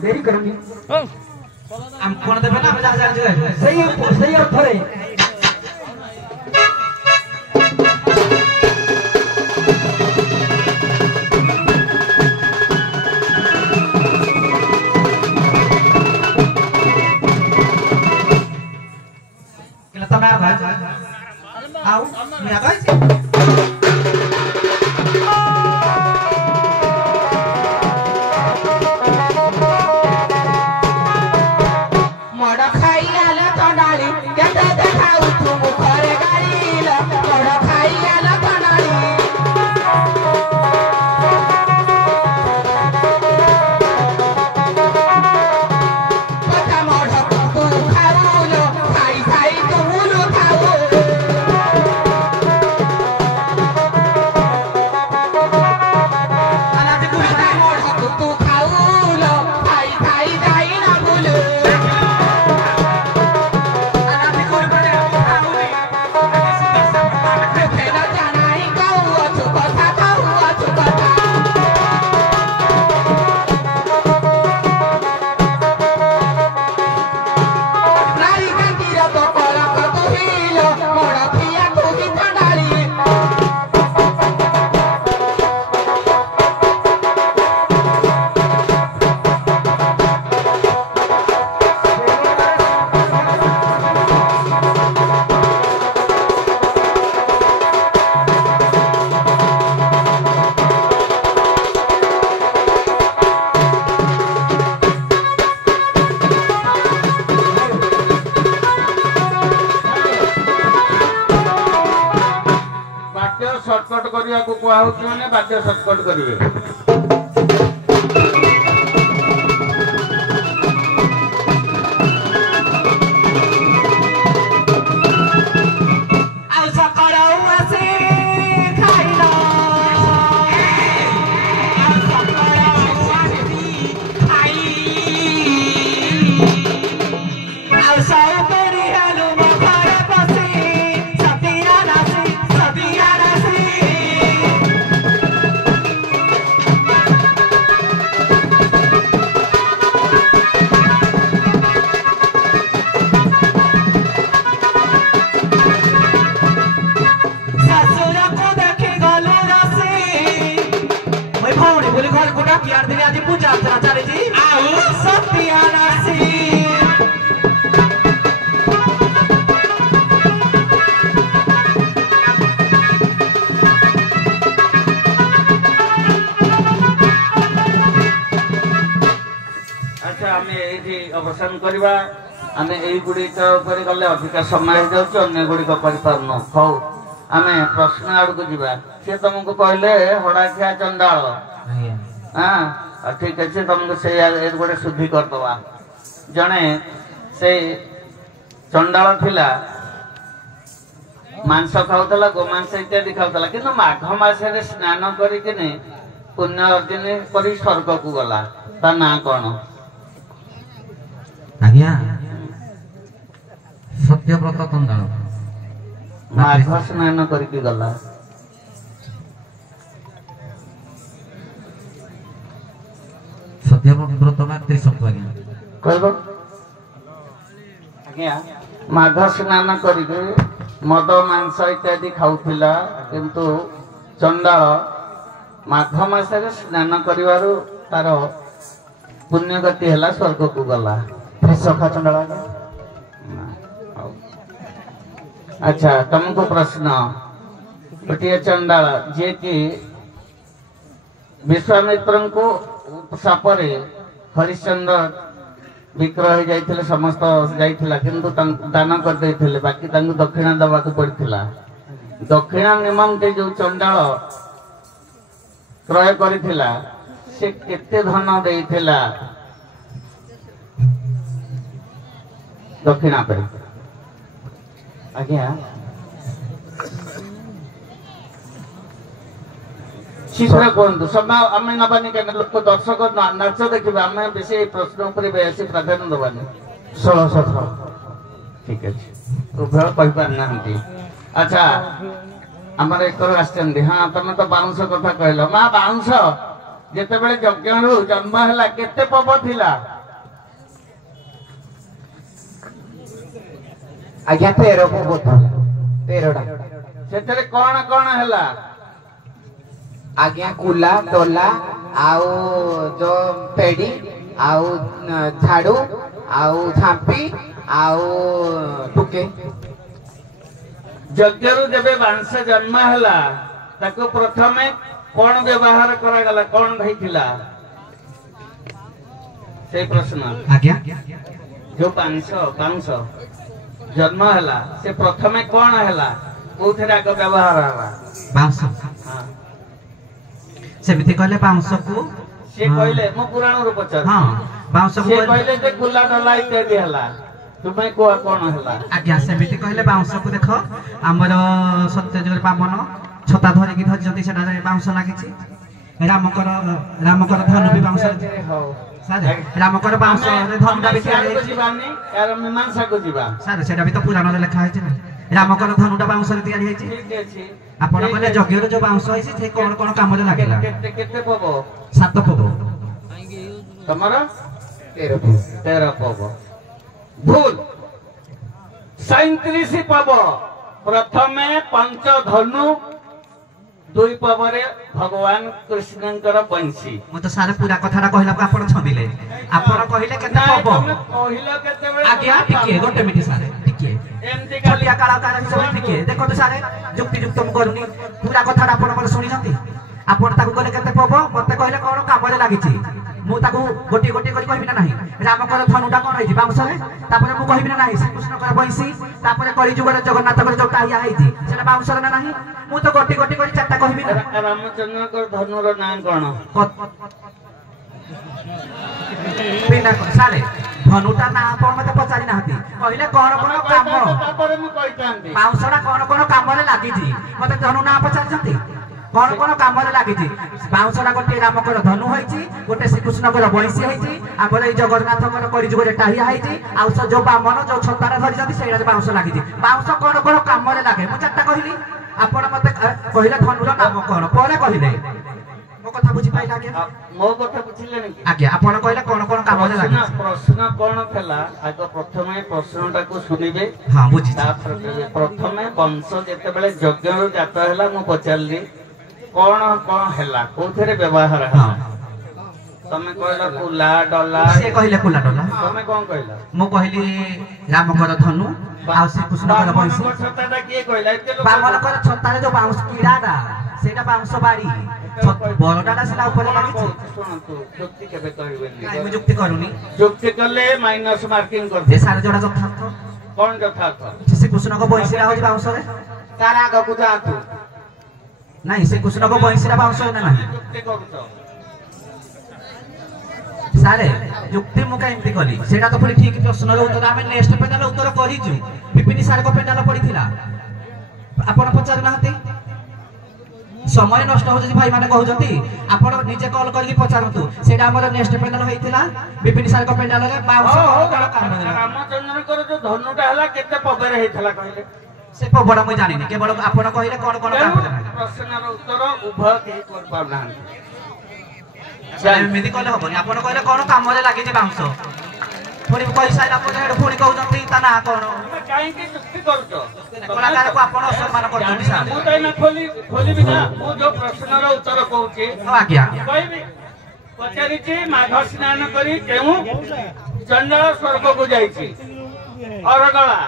देरी करूंगी हम कोन देबे ना जा जा सही और थोड़े केला तमार भाई आओ मैं आ गई मोड़ खाई आला तो डाली ହଉଛି ମାନେ ବାଦ୍ୟ ସଟକଟ କରିବେ। अवसान करवा आम युड़िक गले अधिक समय हो जाऊँ अन्य गुड़िक करपारन हौ आम प्रश्न आड़ को जीवा सी तुमको कहले हड़ाखिया चंडाल हाँ ठीक अच्छे तुमको से गोटे शुद्धि करदवा जड़े से चंडाल थिला मांस खाऊला गोमांस इत्यादि खाऊला कि माघ मसरे स्नान करके पुण्य अर्जन कर स्वर्ग को गला ता ना कौन आज्ञा सत्यव्रत चंडाल माघ स्नान करके गला सत्यव्रत मातृ शब्द आज्ञा कहबो आज्ञा माघ स्नान करके मद मांस इत्यादि खाऊला किंतु चंडाल माघ मासरे स्नान करिवारु तार पुण्य गति है स्वर्ग को गला सखा चंडाल अच्छा तुमको प्रश्न गोटे चंडाल जे कि विश्वामित्र को सापरे हरिश्चंद्र विक्रय हो जाइए समस्त जाइथिला किंतु दान कर देइथिले बाकी तांको दक्षिणा दबा को पड़थिला दक्षिणा निमंते जो चंडाल क्रय करिथिला से केते धन देइथिला दक्षिणा पे आज्ञा शीघ्र कहतु समय आम नबानी क्या लोक दर्शक नाच देखिए आम बेस प्रश्न बेस प्राधान्य दबानी 1600 ठीक अच्छे उभय कहीपारना अच्छा आमर एक हाँ तुम तो बाउंस कथा कहल माँ बाउंस जिते बड़े यज्ञ जन्म है केते पब थिला आज्ञा 13 पब 13टा से कौन कौन है आज्ञा कुला डोला आउ जो पेड़ी आउ झाड़ू आउ झांपी आउ टुके यज्ञ जब बांस जन्म है ताको प्रथमे कौन व्यवहार करा गला कौन भाईथिला से प्रश्न आज्ञा जो बांस बांस जन्म है से प्रथमे कौन है कोथरे आग व्यवहार है बांस सेमिति कहले बांस को से कहले मो पुराण रो पचार हां बांस को से कहले जे कुला डला इत्यादि हला तुमे को कोन हला आज्ञा सेमिति कहले बांस को देखो हमर सत्यजुग बामन छता धरि कि धरि जति सेटा बांस लागिछि रामकर धनु भी बांस हो सारे रामकर बांस रे धनुटा भी को जीवानी यार मीमांसा को जीवा सारे सेटा भी तो पुराण रे लिखा है रामकर धनुटा बांस रे तैयारी हैछि ठीक अछि आपण कहले यज्ञ रे जो बांस हैछि से कोन कोन काम रे लागिला केते केते पबो 7 पबो तमरा 13 पबो भूल 37 पबो प्रथमे पंच धनु 2 पबरे भगवान कृष्णंकर बंशी मो तो सारे पूरा कथाटा कहला को आपण छबिले आपण कहिले केते पबो कहिलो केते बेले आज्ञा टिके गोटे मिनिट सारे टिके एमती छटिया कलाकार सब टिके देखो तो सारे जुक्ति जुक्त हम करनी पूरा कथाटा आपण मन सुनि जंती आपण ताकू कहले केते पबो मते कहले कोन काम रे लागिछि मु ताकू गोटी गोटी करि कहबि ना नाही रामकर धनुटा कोन हैछि बांस रे तापरे मु कहबि ना नाही श्री कृष्ण कर बंशी तापरे कलि जुग रे जगन्नाथ कर जोटा हिया हैछि सेटा बांस रे ना नाही ମୁଁ ତ ଗୋଟି ଗୋଟି କରି ଚାରିଟା କହିବି ନା। ରାମଚନ୍ଦ୍ରଙ୍କ ଧନୁର ନାଁ କଣ? ବିନା ସାରେ ଧନୁଟା ନା ଆପଣ ମତେ ପଚାରି ନାହାନ୍ତି କହିଲେ କଣ କଣ କାମ ତାପରେ ମୁଁ କହିଥାନ୍ତି ବାଉଁଶଟା କଣ କଣ କାମରେ ଲାଗିଛି ମତେ ଧନୁ ନା ପଚାରିଛନ୍ତି କଣ କଣ କାମରେ ଲାଗିଛି ବାଉଁଶଟା ଗୋଟିଏ ରାମଙ୍କର ଧନୁ ହେଇଛି ଗୋଟେ ଶ୍ରୀକୃଷ୍ଣଙ୍କର ବଇଁଶୀ ହେଇଛି ଆମର ଏଇ ଜଗନ୍ନାଥଙ୍କର କରିଯୁଗରେ ଟାହିଆ ହେଇଛି ଆଉ ଯୋଉ ବାମନ ଯୋଉ ଛତାରେ ଧରିଛନ୍ତି ସେଇଟାରେ ବାଉଁଶ ଲାଗିଛି ବାଉଁଶ କଣ କଣ କାମରେ ଲାଗେ ମୁଁ ଚାରିଟା କହିଲି ଆପଣ ମତେ କହିଲେ ଧନୁର ନାମ କଣ ପରେ କହିଲେ ମୋ କଥା ବୁଝିପାରିଲେ ଆଜ୍ଞା ମୋ କଥା ବୁଝିଲେନି ଆଜ୍ଞା ଆପଣ କହିଲେ କଣ କଣ କାମରେ ଲାଗେ ପ୍ରଶ୍ନ କଣ ଥିଲା ଆଗ ପ୍ରଥମେ ପ୍ରଶ୍ନଟାକୁ ଶୁଣିବେ ହଁ ବୁଝିଛି ତାପରେ ପ୍ରଥମେ ବଂଶ ଯେତେବେଳେ ଯଜ୍ଞରୁ ଜାତ ହେଲା ମୁଁ ପଚାରିଲି କଣ କଣ ହେଲା କୋଉଥିରେ ବ୍ୟବହାର ହେଲା ତମେ କହିଲ କୁଲା ଡଲା ସେ କହିଲେ କୁଲା ଡଲା ତମେ କଣ କହିଲ ମୁଁ କହିଲି ରାମଙ୍କର ଧନୁ ଆଉ ଶ୍ରୀକୃଷ୍ଣଙ୍କର ବଂଶୀ ଛତାଟା କିଏ କହିଲା ବାମନଙ୍କର ଛତାରେ ଯୋଉ ବାଉଁଶ କିଡାଟା ସେଇଟା ବାଉଁଶ ବାଡି ବରଡାଟା ସେଟା ଉପରେ ଲାଗିଛି ଶୁଣନ୍ତୁ ଯୁକ୍ତି କେବେ କହିବେନି ମୁଁ ଯୁକ୍ତି କରୁନି ଯୁକ୍ତି କଲେ ମାଇନସ ମାର୍କିଂ ଯେ କରିବେ ସାର ଯୋଉଟା ଯଥାର୍ଥ କଣ ଯଥାର୍ଥ ଶ୍ରୀକୃଷ୍ଣଙ୍କ ବଂଶୀଟା ହଉଛି ବାଉଁଶରେ ତାର ଆଗକୁ ଯାଆନ୍ତୁ ନାଇଁ ଶ୍ରୀକୃଷ୍ଣଙ୍କ ବଂଶୀଟା ବାଉଁଶ ନା ନାହିଁ ଯୁକ୍ତି କରୁଛ ସାରେ ଯୁକ୍ତି ମୁଁ କେମିତି କଲି ସେଇଟା ତ ପୁଣି ଠିକ ପ୍ରଶ୍ନର ଉତ୍ତର ଆମେ ନେକ୍ସଟ ପେଣ୍ଡାଲ ଉତ୍ତର କରିଛୁ ବିପିନି ସାରଙ୍କ ପେଣ୍ଡାଲ ପଡିଥିଲା ଆପଣ ପଚାରୁନାହାନ୍ତି ସମୟ ନଷ୍ଟ ହଉଛି ଭାଇମାନେ କହୁଛନ୍ତି ଆପଣ ନିଜେ କଲ୍ କରିକି ପଚାରନ୍ତୁ ସେଇଟା ଆମର ନେକ୍ସଟ ପେଣ୍ଡାଲ ହେଇଥିଲା ବିପିନି ସାରଙ୍କ ପେଣ୍ଡାଲରେ ରାମଚନ୍ଦ୍ରଙ୍କର ଯୋଉ ଧନୁଟା ହେଲା କେତେ ପଦରେ ହେଇଥିଲା କହିଲେ ସେ ପବଟା ମୁଁ ଜାଣିନି କେବଳ ଆପଣ କହିଲେ କଣ କଣ ପ୍ରଶ୍ନର ଉତ୍ତର ଉଭୟ କେହି କରିପାରୁନାହାନ୍ତି ଏମିତି କଲେ ହବନି ଆପଣ କହିଲେ କଣ କାମରେ ଲାଗିଛି ବାଉଁଶ ପୁଣି କହିସାରିଲା ପରେ ପୁଣି କହୁଛନ୍ତି ତା ନା କଣ କାହିଁକି ଯୁକ୍ତି କରୁଛ କଳାକାରକୁ ଆପଣ ଅସମ୍ମାନ କରୁଛନ୍ତି ସାର୍ ମୁଁ ତ ଏଇନା ଖୋଲିବି ନା ମୁଁ ଯୋଉ ପ୍ରଶ୍ନର ଉତ୍ତର କହୁଛି ଆଜ୍ଞା କହିବି ପଚାରିଛି ମାଘ ସ୍ନାନ କରି କେଉଁ ଚଣ୍ଡାଳ ସ୍ୱର୍ଗକୁ ଯାଇଛି ଅରଗଳା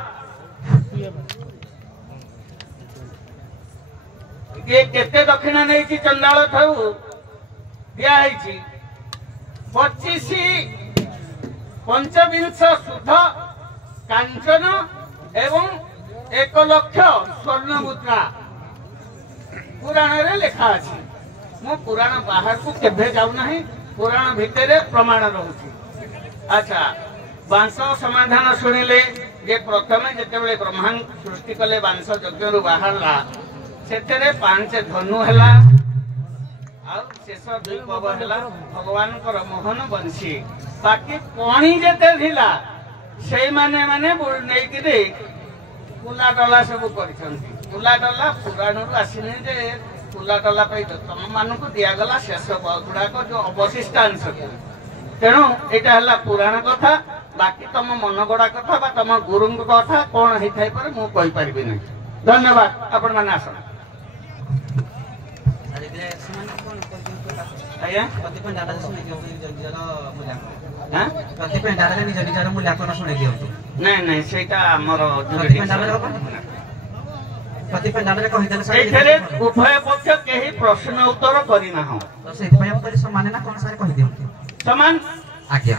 କିଏ କେତେ ଦକ୍ଷିଣା ନେଇଛି ଚଣ୍ଡାଳ ଠାରୁ ଦିଆ ହେଇଛି 25 ଶୁଦ୍ଧ କାଞ୍ଚନ ଏବଂ 1 ଲକ୍ଷ ସ୍ୱର୍ଣ୍ଣ ମୁଦ୍ରା ପୁରାଣରେ ଲେଖା ଅଛି ମୁଁ ପୁରାଣ ବାହାରକୁ କେବେ ଯାଉନାହିଁ ପୁରାଣ ଭିତରେ ପ୍ରମାଣ ରହୁଛି ଆଚ୍ଛା ବାଂଶ ସମାଧାନ ଶୁଣିଲେ ଯେ ପ୍ରଥମେ ଯେତେବେଳେ ବ୍ରହ୍ମା ସୃଷ୍ଟି କଲେ ବାଂଶ ଯଜ୍ଞରୁ ବାହାରିଲା ସେଥିରେ 5 ଧନୁ ହେଲା ଆଉ ଶେଷ 2 ପବ ହେଲା ଭଗବାନଙ୍କର ମୋହନ ବଂଶୀ ବାକି ପଣି ଯେତେ ଥିଲା ସେଇମାନେ ନେଇକିରି କୁଲା ଡଲା ସବୁ କରିଛନ୍ତି କୁଲା ଡଲା ପୁରାଣରୁ ଆସିନି ଯେ କୁଲା ଡଲା ପାଇଁ ତମ ମାନଙ୍କୁ ଦିଆଗଲା ଶେଷ ଗୁଡାକ ଯୋଉ ଅବଶିଷ୍ଟାଂଶ ତେଣୁ ଏଇଟା ହେଲା ପୁରାଣ କଥା ବାକି ତମ ମନ ଗଡା କଥା ବା ତମ ଗୁରୁଙ୍କ କଥା କଣ ହେଇଥାଇପାରେ ମୁଁ କହିପାରିବି ନାହିଁ ଧନ୍ୟବାଦ ଆପଣ ମାନେ ଆସ ଆଜ୍ଞା ନାଇଁ ନାଇଁ ସେଇଟା ଆମର ଏଇଥିରେ ଉଭୟ ପକ୍ଷ କେହି ପ୍ରଶ୍ନ ଉତ୍ତର କରିନାହୁଁ ସେଇଥିପାଇଁ ସମାନ ନା କଣ ସାର୍ କହିଦିଅନ୍ତୁ ସମାନ ଆଜ୍ଞା